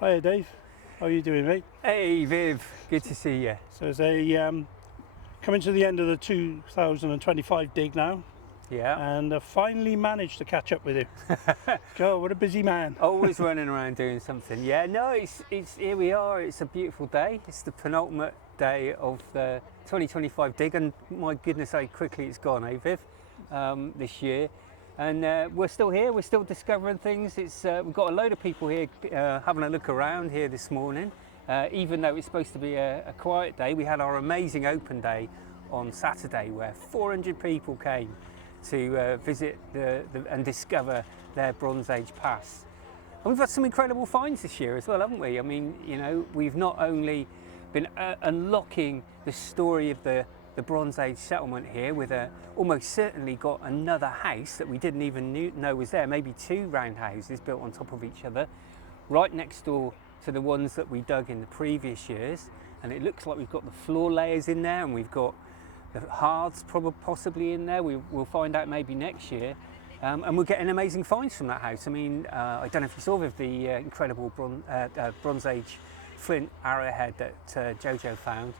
Hiya Dave, how are you doing, mate? Hey Viv, good to see you. So as coming to the end of the 2025 dig now, Yeah. and I finally managed to catch up with you. God, what a busy man. Always running around doing something. Yeah, no, it's here we are. It's a beautiful day. It's the penultimate day of the 2025 dig, and my goodness, how quickly it's gone, Viv, this year. And we're still here. We're still discovering things. We've got a load of people here having a look around here this morning. Even though it's supposed to be a quiet day, we had our amazing open day on Saturday where 400 people came to visit and discover their Bronze Age past. And we've had some incredible finds this year as well, haven't we? I mean, you know, we've not only been unlocking the story of the Bronze Age settlement here with almost certainly got another house that we didn't even know was there, maybe two round houses built on top of each other, right next door to the ones that we dug in the previous years. And it looks like we've got the floor layers in there, and we've got the hearths possibly in there. We'll find out maybe next year. And we're getting amazing finds from that house. I mean, I don't know if you saw with the incredible Bronze Age flint arrowhead that Jojo found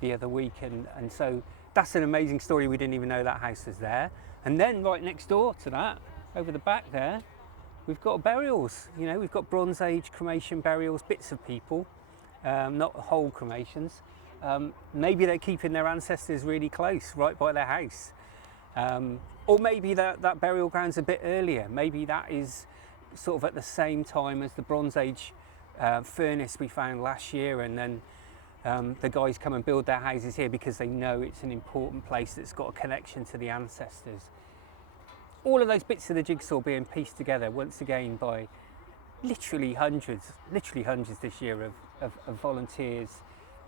the other week, and so that's an amazing story. We didn't even know that house was there. And then right next door to that, over the back there, we've got burials. You know, we've got Bronze Age cremation burials, bits of people, not whole cremations. Maybe they're keeping their ancestors really close, right by their house. Or maybe that burial ground's a bit earlier. Maybe that is sort of at the same time as the Bronze Age furnace we found last year, and then the guys come and build their houses here because they know it's an important place that's got a connection to the ancestors. All of those bits of the jigsaw being pieced together once again by literally hundreds this year of volunteers,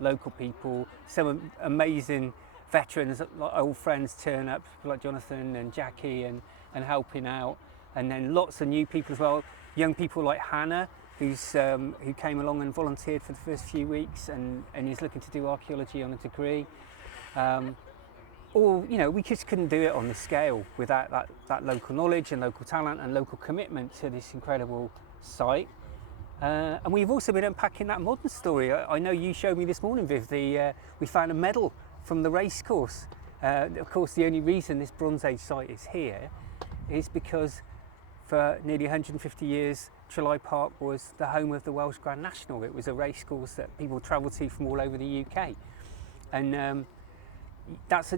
local people, some amazing veterans, like old friends turn up, like Jonathan and Jackie, and helping out, and then lots of new people as well, young people like Hannah, who came along and volunteered for the first few weeks, and is looking to do archaeology on a degree. Or, you know, we just couldn't do it on this scale without that local knowledge and local talent and local commitment to this incredible site. And we've also been unpacking that modern story. I know you showed me this morning, Viv, we found a medal from the racecourse. Of course, the only reason this Bronze Age site is here is because for nearly 150 years, Trelai Park was the home of the Welsh Grand National. It was a racecourse that people travelled to from all over the UK. And that's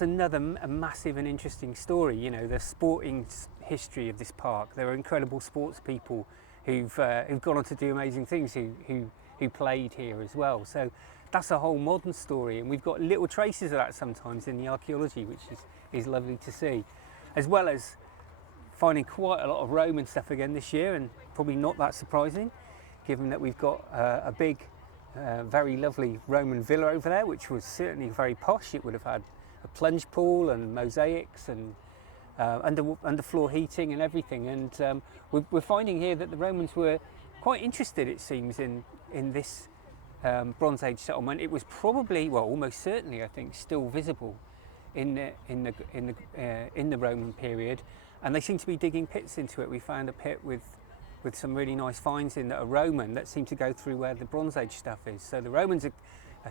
another massive and interesting story. You know, the sporting history of this park. There are incredible sports people who've gone on to do amazing things who played here as well. So that's a whole modern story, and we've got little traces of that sometimes in the archaeology, which is lovely to see, as well as finding quite a lot of Roman stuff again this year, and probably not that surprising given that we've got a big very lovely Roman villa over there, which was certainly very posh. It would have had a plunge pool and mosaics and underfloor heating and everything, and we're finding here that the Romans were quite interested, it seems, in this Bronze Age settlement. It was probably, well, almost certainly, I think, still visible in the Roman period, and they seem to be digging pits into it. We found a pit with some really nice finds in that are Roman that seem to go through where the Bronze Age stuff is. So the Romans are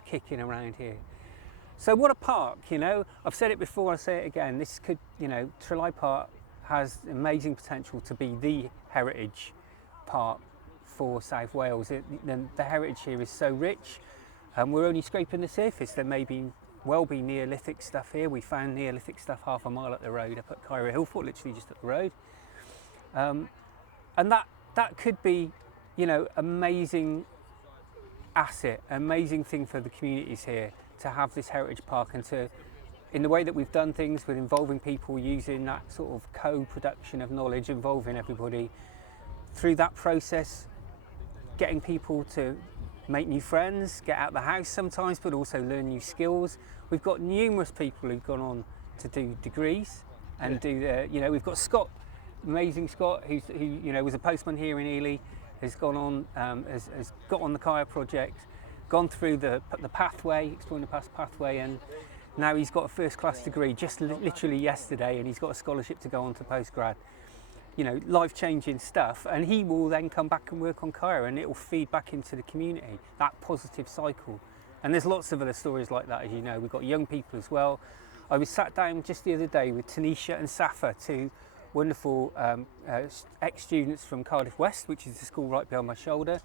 kicking around here. So what a park, you know. I've said it before, I'll say it again. This could, you know, Trelai Park has amazing potential to be the heritage park for South Wales. The heritage here is so rich, and we're only scraping the surface. There may well be Neolithic stuff here. We found Neolithic stuff half a mile up the road, up at CAER Hillfort, literally just up the road. And that could be, you know, amazing asset, amazing thing for the communities here to have this heritage park, and to, in the way that we've done things with involving people, using that sort of co-production of knowledge, involving everybody through that process, getting people to make new friends, get out of the house sometimes, but also learn new skills. We've got numerous people who've gone on to do degrees and you know, we've got Scott, amazing Scott, who you know was a postman here in Ely, has gone on, has got on the CAER project, gone through the pathway, exploring the past pathway, and now he's got a first class degree just literally yesterday, and he's got a scholarship to go on to postgrad. life-changing stuff, and he will then come back and work on CAER, and it will feed back into the community, that positive cycle. And there's lots of other stories like that, as you know. We've got young people as well. I was sat down just the other day with Tanisha and Safa, two wonderful ex-students from Cardiff West, which is the school right behind my shoulder,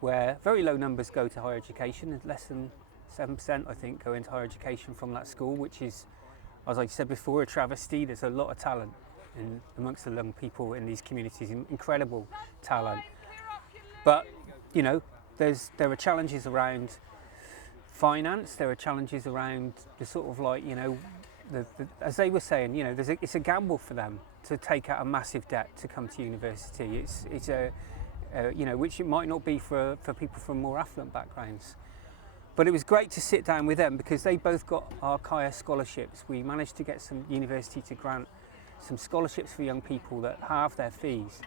where very low numbers go to higher education, and less than 7% I think go into higher education from that school, which is, as I said before, a travesty. There's a lot of talent amongst the young people in these communities, incredible talent. But there are challenges around finance, there are challenges around the sort of as they were saying, it's a gamble for them to take out a massive debt to come to university. It's a which it might not be for people from more affluent backgrounds. But it was great to sit down with them because they both got our CAER scholarships. We managed to get some university to grant some scholarships for young people that halve their fees.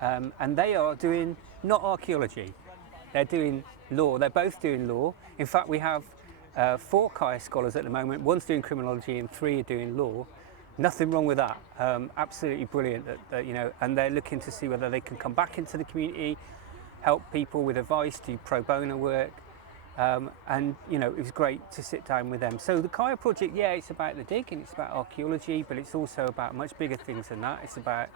And they are doing not archaeology, they're doing law. They're both doing law. In fact, we have 4 CAER scholars at the moment. One's doing criminology and 3 are doing law. Nothing wrong with that. Absolutely brilliant that and they're looking to see whether they can come back into the community, help people with advice, do pro bono work. It was great to sit down with them. So the CAER project, it's about the dig and it's about archaeology, but it's also about much bigger things than that. It's about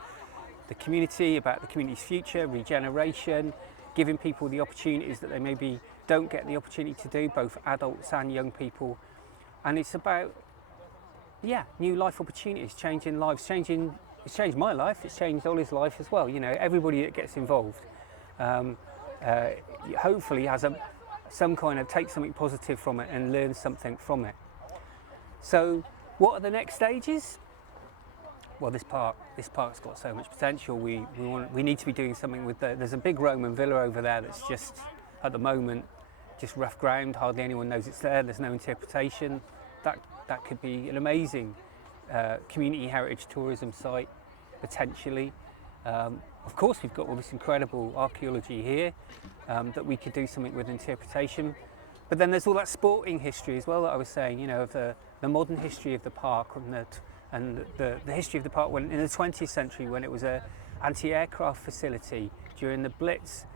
the community, about the community's future, regeneration, giving people the opportunities that they maybe don't get the opportunity to do, both adults and young people. And it's about, new life opportunities, changing lives, it's changed my life, it's changed Ollie's life as well. Everybody that gets involved hopefully has takes something positive from it and learns something from it. So what are the next stages? Well, this park's got so much potential. We need to be doing something with there's a big Roman villa over there that's just, at the moment, just rough ground. Hardly anyone knows it's there. There's no interpretation. That could be an amazing community heritage tourism site, potentially. Of course, we've got all this incredible archaeology here that we could do something with interpretation. But then there's all that sporting history as well that I was saying, of the modern history of the park and the history of the park in the 20th century when it was an anti-aircraft facility during the Blitz.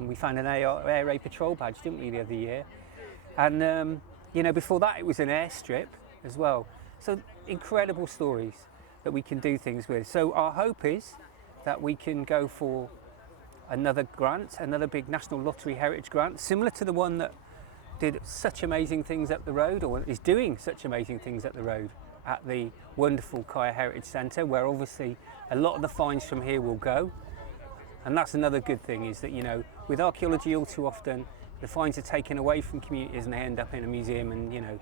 We found an air raid patrol badge, didn't we, the other year? And before that it was an airstrip as well. So incredible stories that we can do things with. So our hope is that we can go for another grant, another big National Lottery Heritage grant, similar to the one that did such amazing things up the road, or is doing such amazing things up the road at the wonderful CAER Heritage Centre, where obviously a lot of the finds from here will go. And that's another good thing, is that with archaeology all too often the finds are taken away from communities and they end up in a museum and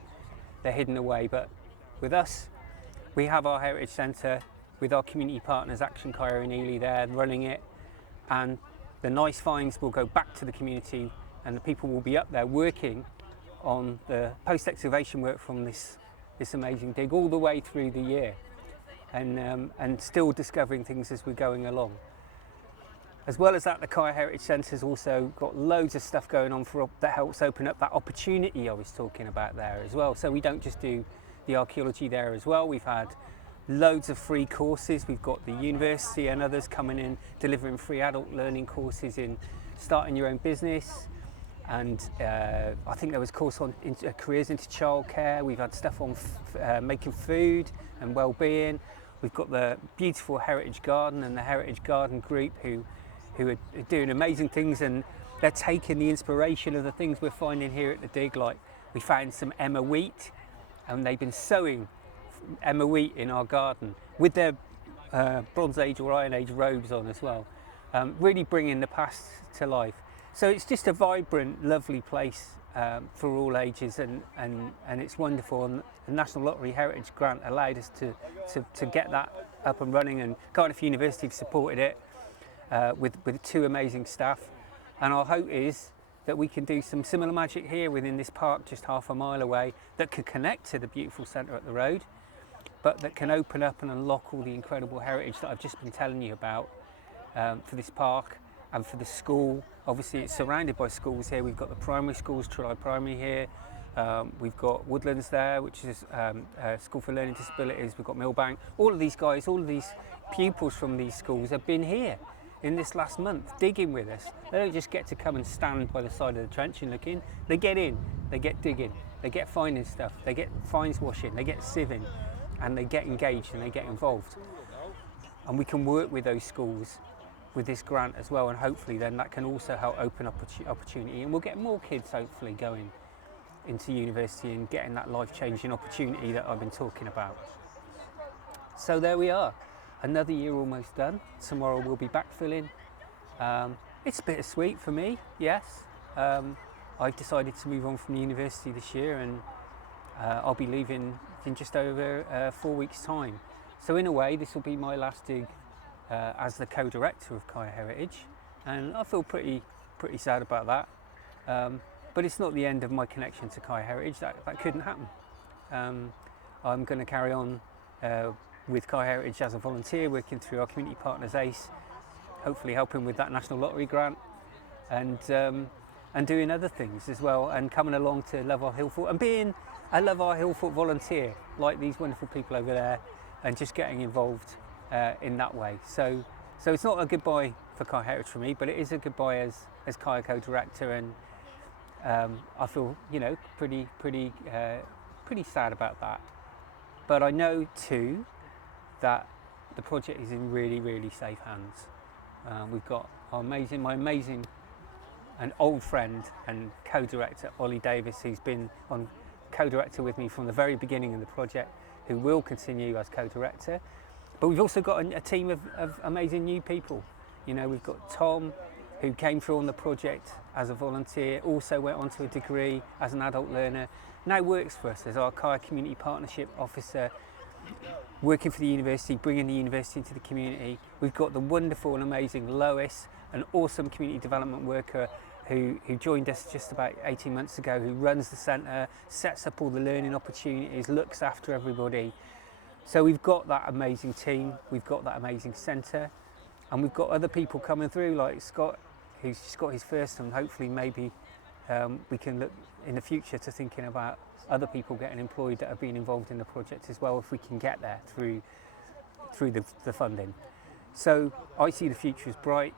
they're hidden away. But with us, we have our Heritage Centre with our community partners, Action CAER in Ely there running it, and the nice finds will go back to the community and the people will be up there working on the post-excavation work from this amazing dig all the way through the year, and still discovering things as we're going along. As well as that, the CAER Heritage Centre's also got loads of stuff going on that helps open up that opportunity I was talking about there as well. So we don't just do the archaeology there as well. We've had loads of free courses. We've got the university and others coming in delivering free adult learning courses in starting your own business, and I think there was a course on careers into childcare. We've had stuff on making food and well-being. We've got the beautiful Heritage Garden and the Heritage Garden group who are doing amazing things, and they're taking the inspiration of the things we're finding here at the dig. Like, we found some Emma wheat, and they've been sowing Emma wheat in our garden with their Bronze Age or Iron Age robes on as well, really bringing the past to life. So it's just a vibrant, lovely place for all ages, and it's wonderful. And the National Lottery Heritage Grant allowed us to get that up and running, and Cardiff University have supported it with 2 amazing staff. And our hope is that we can do some similar magic here within this park just half a mile away, that could connect to the beautiful centre up the road, but that can open up and unlock all the incredible heritage that I've just been telling you about for this park and for the school. Obviously it's surrounded by schools here. We've got the primary schools, Trelai Primary here, We've got Woodlands there, which is a school for learning disabilities. We've got Millbank. All of these guys, all of these pupils from these schools have been here in this last month digging with us. They don't just get to come and stand by the side of the trench and look in. They get in, they get digging, they get finding stuff, they get fines washing, they get sieving, and they get engaged and they get involved. And we can work with those schools with this grant as well, and hopefully then that can also help open up opportunity, and we'll get more kids hopefully going into university and getting that life-changing opportunity that I've been talking about. So there we are, another year almost done. Tomorrow we'll be backfilling. It's bittersweet for me, yes. I've decided to move on from the university this year, and I'll be leaving in just over 4 weeks' time. So in a way, this will be my last dig as the co-director of CAER Heritage, and I feel pretty sad about that. But it's not the end of my connection to CAER Heritage. That couldn't happen. I'm going to carry on with CAER Heritage as a volunteer, working through our community partners ACE, hopefully helping with that National Lottery grant, and doing other things as well, and coming along to Love Our Hillfort and being a Love Our Hillfort volunteer like these wonderful people over there, and just getting involved in that way. So it's not a goodbye for CAER Heritage for me, but it is a goodbye as CAER co-director, and I feel, pretty sad about that. But I know too that the project is in really safe hands. We've got my amazing and old friend and co-director Ollie Davis, who's been on co-director with me from the very beginning of the project, who will continue as co-director. But we've also got a team of amazing new people. We've got Tom, who came through on the project as a volunteer, also went on to a degree as an adult learner, now works for us as our CAER Community Partnership Officer, working for the university, bringing the university into the community. We've got the wonderful and amazing Lois, an awesome community development worker who joined us just about 18 months ago, who runs the centre, sets up all the learning opportunities, looks after everybody. So we've got that amazing team, we've got that amazing centre, and we've got other people coming through like Scott, who's just got his first, and hopefully maybe we can look in the future to thinking about other people getting employed that have been involved in the project as well, if we can get there through the funding. So I see the future as bright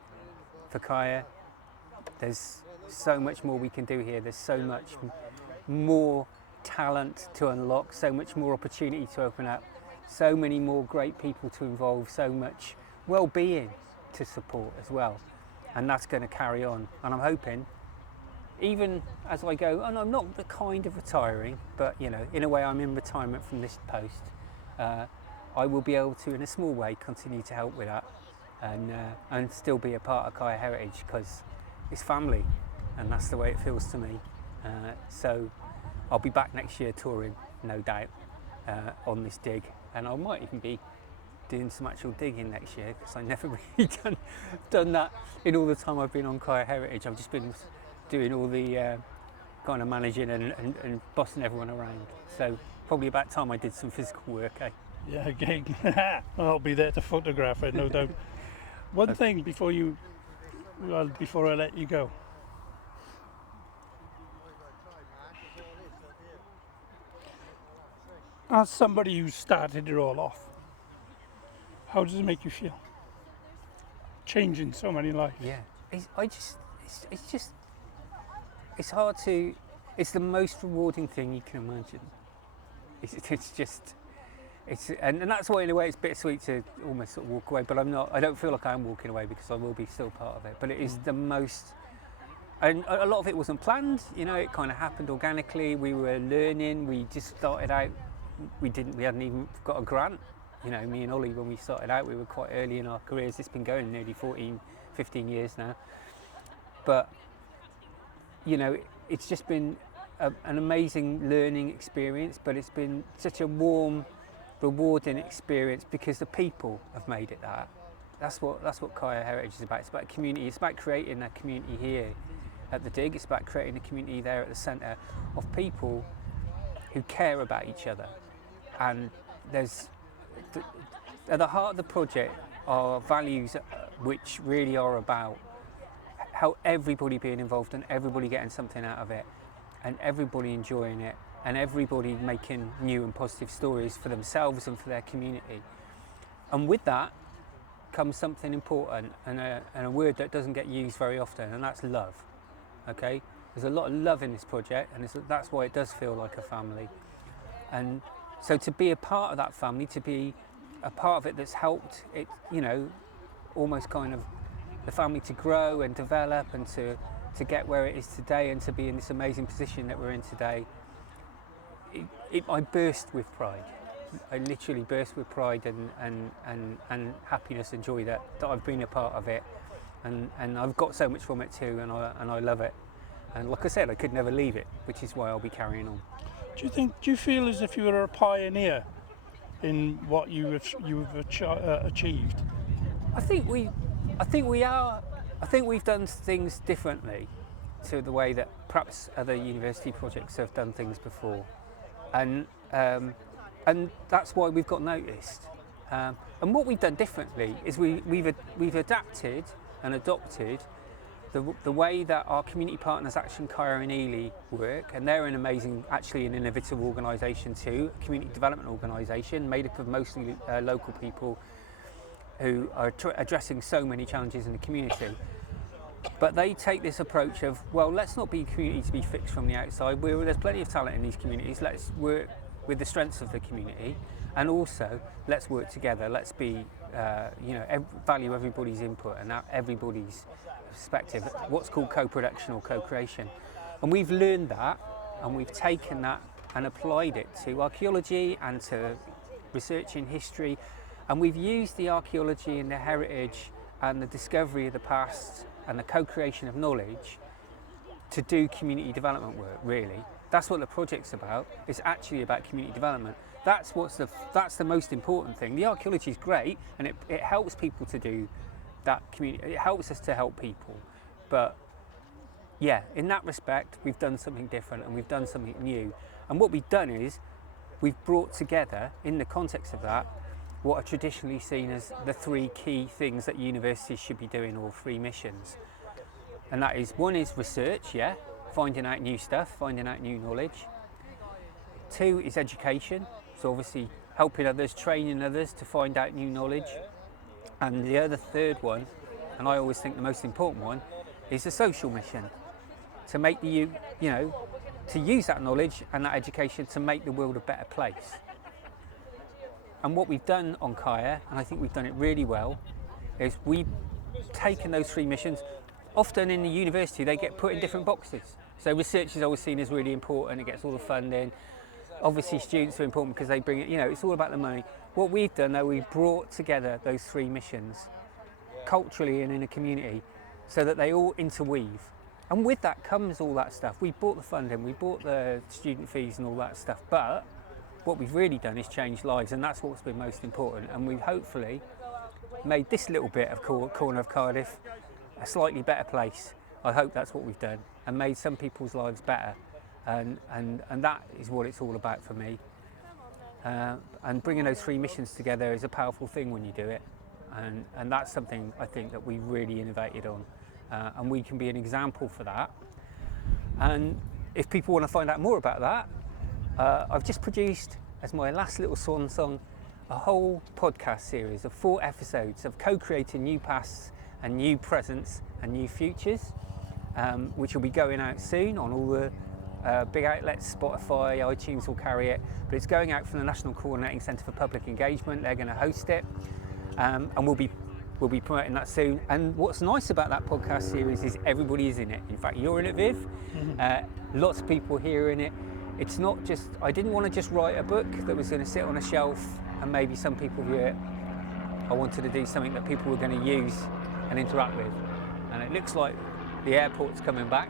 for CAER. There's so much more we can do here. There's so much more talent to unlock, so much more opportunity to open up, so many more great people to involve, so much well-being to support as well. And that's going to carry on. And I'm hoping, even as I go, and I'm not the kind of retiring, but in a way I'm in retirement from this post, I will be able to, in a small way, continue to help with that, and still be a part of CAER Heritage, because it's family, and that's the way it feels to me. So I'll be back next year touring, no doubt, on this dig, and I might even be doing some actual digging next year, because I've never really done that in all the time I've been on CAER Heritage. I've just been doing all the kind of managing and bossing everyone around. So probably about time I did some physical work, eh? Yeah, gig. I'll be there to photograph it, no doubt. One thing before I let you go. As somebody who started it all off, how does it make you feel? Changing so many lives. Yeah, it's hard to. It's the most rewarding thing you can imagine. And that's why in a way it's bittersweet to almost sort of walk away. But I don't feel like I'm walking away, because I will be still part of it. But it is the most. And a lot of it wasn't planned. It kind of happened organically. We were learning. We just started out. We hadn't even got a grant. Me and Ollie, when we started out, we were quite early in our careers. It's been going nearly 14, 15 years now. But, it's just been an amazing learning experience, but it's been such a warm, rewarding experience, because the people have made it that. That's what CAER Heritage is about. It's about community. It's about creating a community here at the dig. It's about creating a community there at the centre of people who care about each other. And there's at the heart of the project are values which really are about how everybody being involved and everybody getting something out of it. and everybody enjoying it, and everybody making new and positive stories for themselves and for their community. And with that comes something important, and a word that doesn't get used very often, and that's love. Okay, there's a lot of love in this project, and that's why it does feel like a family. And so to be a part of that family, to be a part of it that's helped it, almost kind of the family to grow and develop and to get where it is today, and to be in this amazing position that we're in today, I burst with pride. I literally burst with pride and happiness and joy that I've been a part of it, and I've got so much from it too, and I love it. And like I said, I could never leave it, which is why I'll be carrying on. Do you feel as if you were a pioneer in what you've achieved? I think we are. I think we've done things differently to the way that perhaps other university projects have done things before, and that's why we've got noticed. And what we've done differently is we've adapted and adopted the way that our community partners Action CAER and Ely work, and they're an innovative organisation too, a community development organisation made up of mostly local people who are addressing so many challenges in the community. But they take this approach of, well, let's not be a community to be fixed from the outside. There's plenty of talent in these communities. Let's work with the strengths of the community, and also let's work together. Let's be, value everybody's input and everybody's perspective. What's called co-production or co-creation. And we've learned that, and we've taken that and applied it to archaeology and to research in history. And we've used the archaeology and the heritage and the discovery of the past and the co-creation of knowledge to do community development work, really. That's what the project's about. It's actually about community development. That's the most important thing. The archaeology is great, and it helps people to do that community. It helps us to help people. But yeah, in that respect, we've done something different and we've done something new. And what we've done is we've brought together, in the context of that, what are traditionally seen as the three key things that universities should be doing, or three missions. And that is, one is research, finding out new stuff, finding out new knowledge. Two is education, so obviously helping others, training others to find out new knowledge. And the other third one, and I always think the most important one, is the social mission, to make to use that knowledge and that education to make the world a better place. And what we've done on CAER, and I think we've done it really well, is we've taken those three missions. Often in the university they get put in different boxes. So research is always seen as really important, it gets all the funding. Obviously students are important because they bring it, it's all about the money. What we've done though, we've brought together those three missions culturally and in a community so that they all interweave. And with that comes all that stuff. We bought the funding, we bought the student fees and all that stuff, but what we've really done is change lives, and that's what's been most important. And we've hopefully made this little bit of corner of Cardiff a slightly better place. I hope that's what we've done, and made some people's lives better. And that is what it's all about for me. And bringing those three missions together is a powerful thing when you do it. And that's something I think that we really innovated on. And we can be an example for that. And if people want to find out more about that, I've just produced, as my last little swan song, a whole podcast series of 4 episodes of co-creating new pasts and new presents and new futures, which will be going out soon on all the big outlets. Spotify, iTunes will carry it, but it's going out from the National Coordinating Centre for Public Engagement. They're going to host it, and we'll be promoting that soon. And what's nice about that podcast series is everybody is in it. In fact, you're in it, Viv. Lots of people here in it. It's not just, I didn't want to just write a book that was going to sit on a shelf and maybe some people view it. I wanted to do something that people were going to use and interact with. And it looks like the airport's coming back.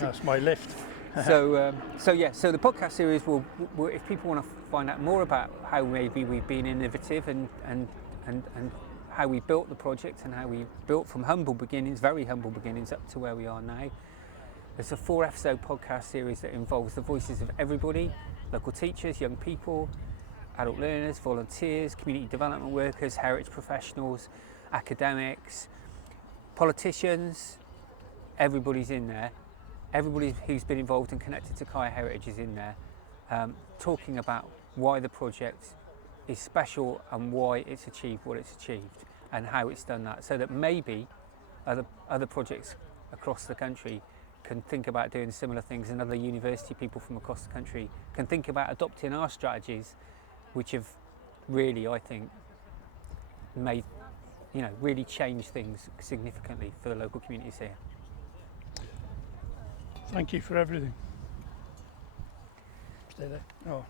That's my lift. So the podcast series will, if people want to find out more about how maybe we've been innovative and how we built the project and how we built from humble beginnings, very humble beginnings, up to where we are now. There's a 4-episode podcast series that involves the voices of everybody, local teachers, young people, adult learners, volunteers, community development workers, heritage professionals, academics, politicians. Everybody's in there, everybody who's been involved and connected to CAER Heritage is in there, talking about why the project is special and why it's achieved what it's achieved and how it's done that, so that maybe other projects across the country can think about doing similar things, and other university people from across the country can think about adopting our strategies, which have really, I think, made, really changed things significantly for the local communities here. Thank you for everything. Stay there. Oh.